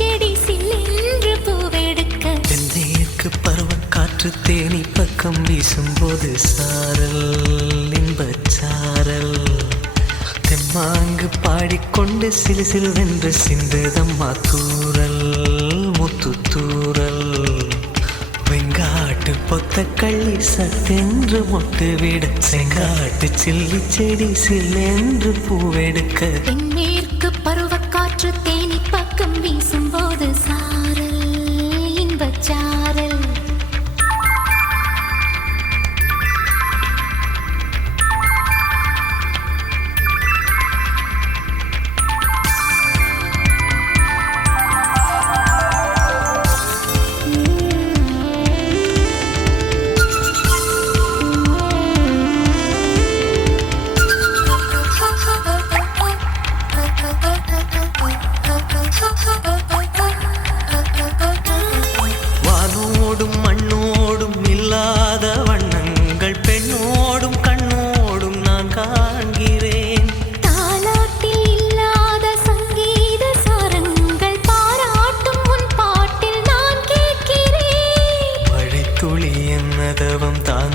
செடி சில்லென்று பூவெடுக்க தென்மேற்கு பருவக்காற்று தேனி பக்கம் வீசும்போது சாரல் இன்பச்சாரல் தெம்மாங்கு பாடிக்கொண்டு சிலு சிலுவென்று சிந்துதம்மா தூரல் முத்து தூரல் வெங்காட்டு பொத்த கள்ளி சத்தென்று மொட்டுவிட செங்காட்டு சில்லி செடி சில்லென்று பூவெடுக்க தென்மேற்கு பருவக்காற்று தேனி பக்கம் வீசும்போது சாரல் இன்பச்சாரல்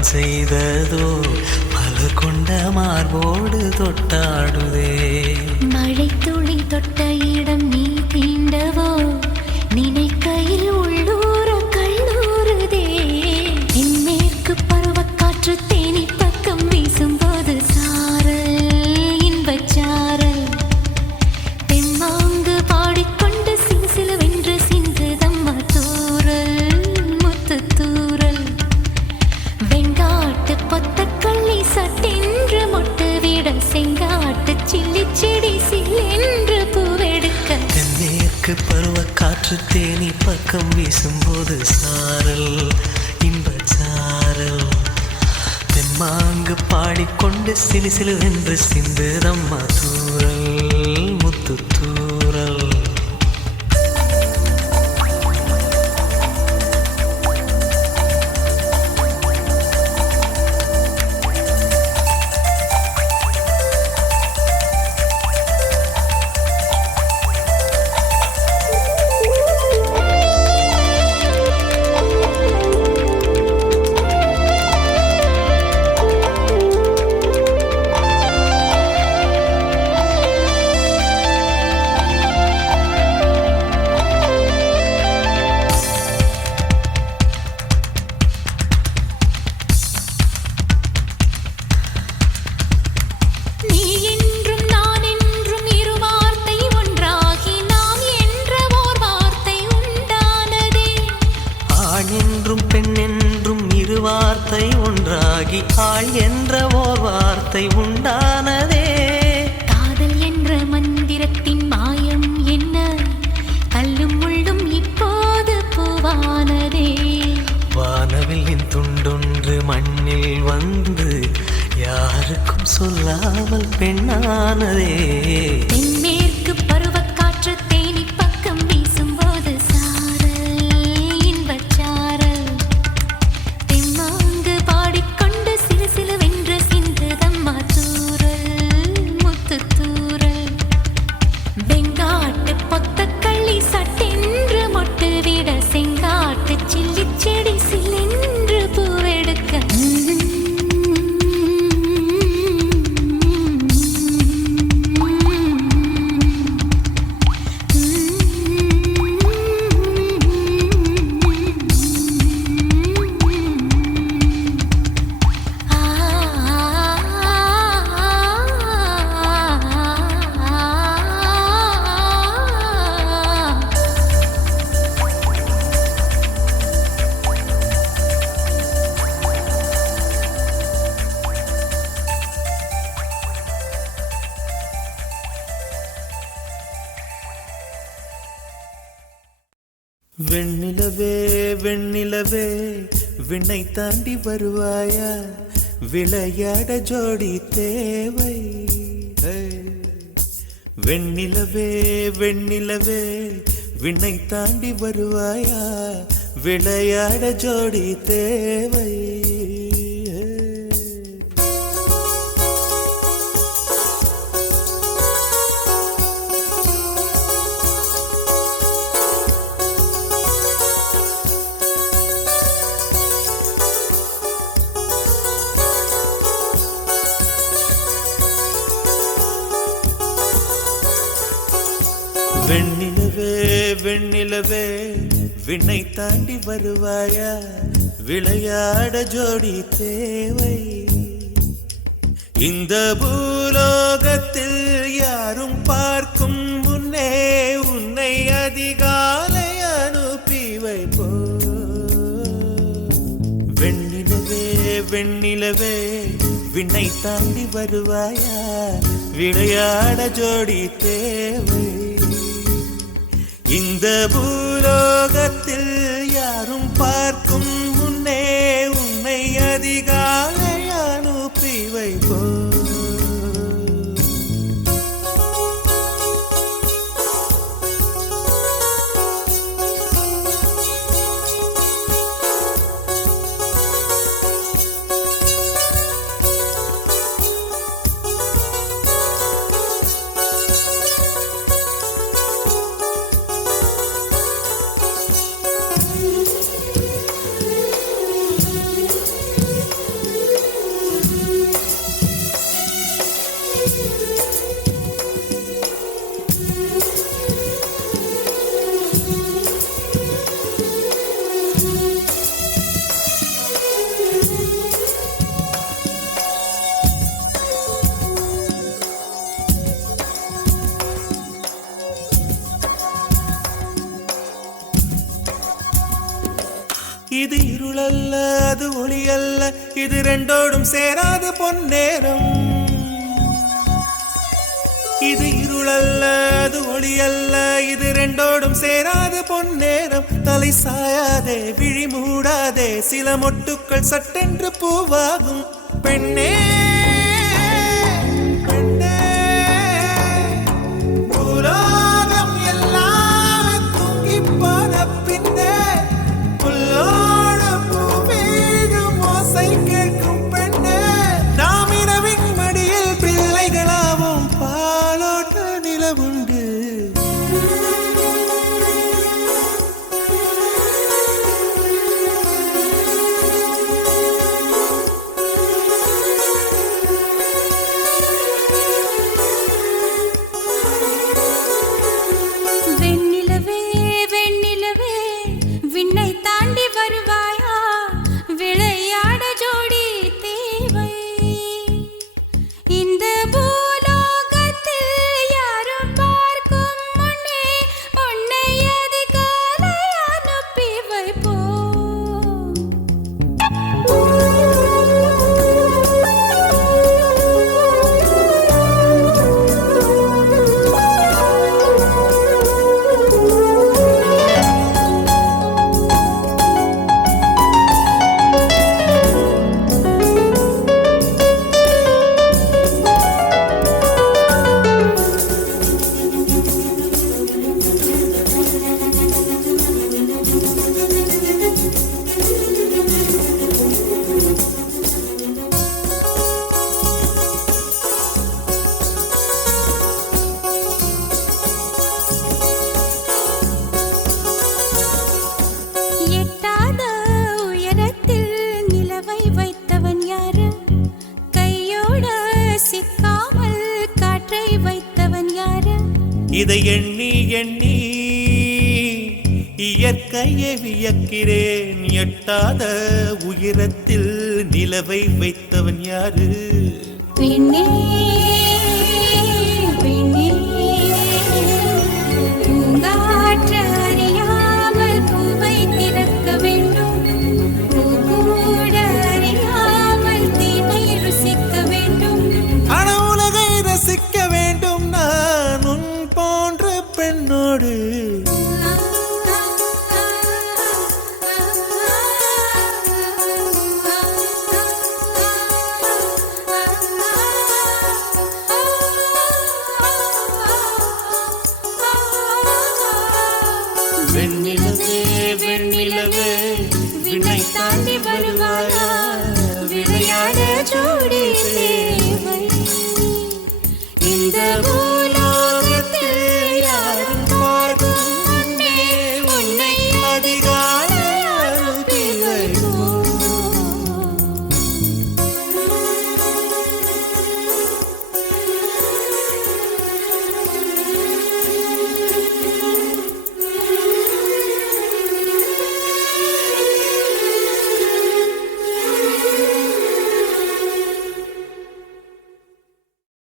செய்ததோ மலர் கொண்ட மார்போடு தொட்டாடுதே மழை துளி தொட்ட இடம் நீ தீண்டவோ நினைக்கையில் உள்ளூர கல்லூருதே தென்மேற்கு பருவக்காற்று தேனி பக்கம் வீசும்போது சாரல் இன்பச்சாரல் தெம்மாங்கு பாடிக்கொண்டு சிலுசிலுவென்று சிந்துதம்மா தூரல் முத்து தூரல் வெங்காட்டு பொத்த கள்ளி சட்டென்று மொட்டுவிட செங்காட்டு சில்லி செடி சில்லென்று பூவெடுக்க தென்மேற்கு பருவக்காற்று தேனி பக்கம் வீசும்போது சாரல் இன்பச்சாரல் தெம்மாங்கு பாடிக்கொண்டு சிலு சிலுவென்று சிந்துதம்மா தூரல் முத்து தூரல் ஒன்றாகி ஆள் என்ற ஓர் வார்த்தை உண்டானதே காதல் என்ற மந்திரத்தின் மாயம் என்ன கல்லும் முள்ளும் இப்போது பூவானதே வானவில்லின் துண்டொன்று மண்ணில் வந்து யாருக்கும் சொல்லாமல் பெண்ணானதே தென்மேற்கு பருவக்காற்று தேனி பக்கம் வீசும்போது சாரல் இன்பச்சாரல் தெம்மாங்கு பாடிக்கொண்டு சிலு சிலுவென்று சிந்துதம்மா தூரல் முத்து தூரல் வெங்காட்டு பொத்த கள்ளி சட்டென்று மொட்டுவிட செங்காட்டு சில்லி செடி சில்லென்று பூவெடுக்க வெண்ணிலவே வெண்ணிலவே விண்ணை தாண்டி வருவாயா விளையாட ஜோடி தேவை வெண்ணிலவே வெண்ணிலவே விண்ணை தாண்டி வருவாயா விளையாட ஜோடி தேவை வெண்ணிலவே விண்ணை தாண்டி வருவாயா விளையாட ஜோடி தேவை இந்த பூலோகத்தில் யாரும் பார்க்கும் முன்னே உன்னை அதிகாலை அனுப்பி வைப்போ வெண்ணிலவே வெண்ணிலவே விண்ணை தாண்டி வருவாயா விளையாட ஜோடி தேவை இந்த பூலோகத்தில் யாரும் பார்க்கும் முன்னே உன்னை அதிகாலை அனுப்பி வைப்போ இது இருளல்ல அது ஒளி அல்ல இது ரெண்டோடும் சேராது பொன்னேரம் இது இருளல்ல அது ஒளி அல்ல இது ரெண்டோடும் சேராது பொன்னேரம் தலை சாயாதே விழி மூடாதே சில மொட்டுக்கள் சட்டென்று பூவாகும் பெண்ணே பெண்ணே பூலோகம் எல்லாம் தூங்கி போன பின்னே கேட்கும் பெண்ணே நாம் இரவின் மடியில் பிள்ளைகளாவும் பாலோட்ட நிலவுண்டு வெண்ணிலவே வெண்ணிலவே விண்ணை தாண்டி வருவாயா விளையாட ஜோடி தேவை இந்த பூலோகத்தில் யாரும் பார்க்கும் முன்னே உன்னை அதிகாலை அனுப்பி வைப்போம் எட்டாத உயரத்தில் நிலவை வைத்தவன் யாரு கையோட சிக்காமல் காற்றை வைத்தவன் யாரு இதை எண்ணி எண்ணி இயற்கையை வியக்கிறேன் எட்டாத உயரத்தில் நிலவை வைத்தவன் யாரு பெண்ணே பெண்ணே பூங்காற்று அறியாமல் பூவை திறக்க வேண்டும் பூக்கூட அறியாமல் தீமை ருசிக்க வேண்டும் அன உலகை ரசிக்க வேண்டும் நான் உன் போன்ற பெண்ணோடு வெண்ணிலவே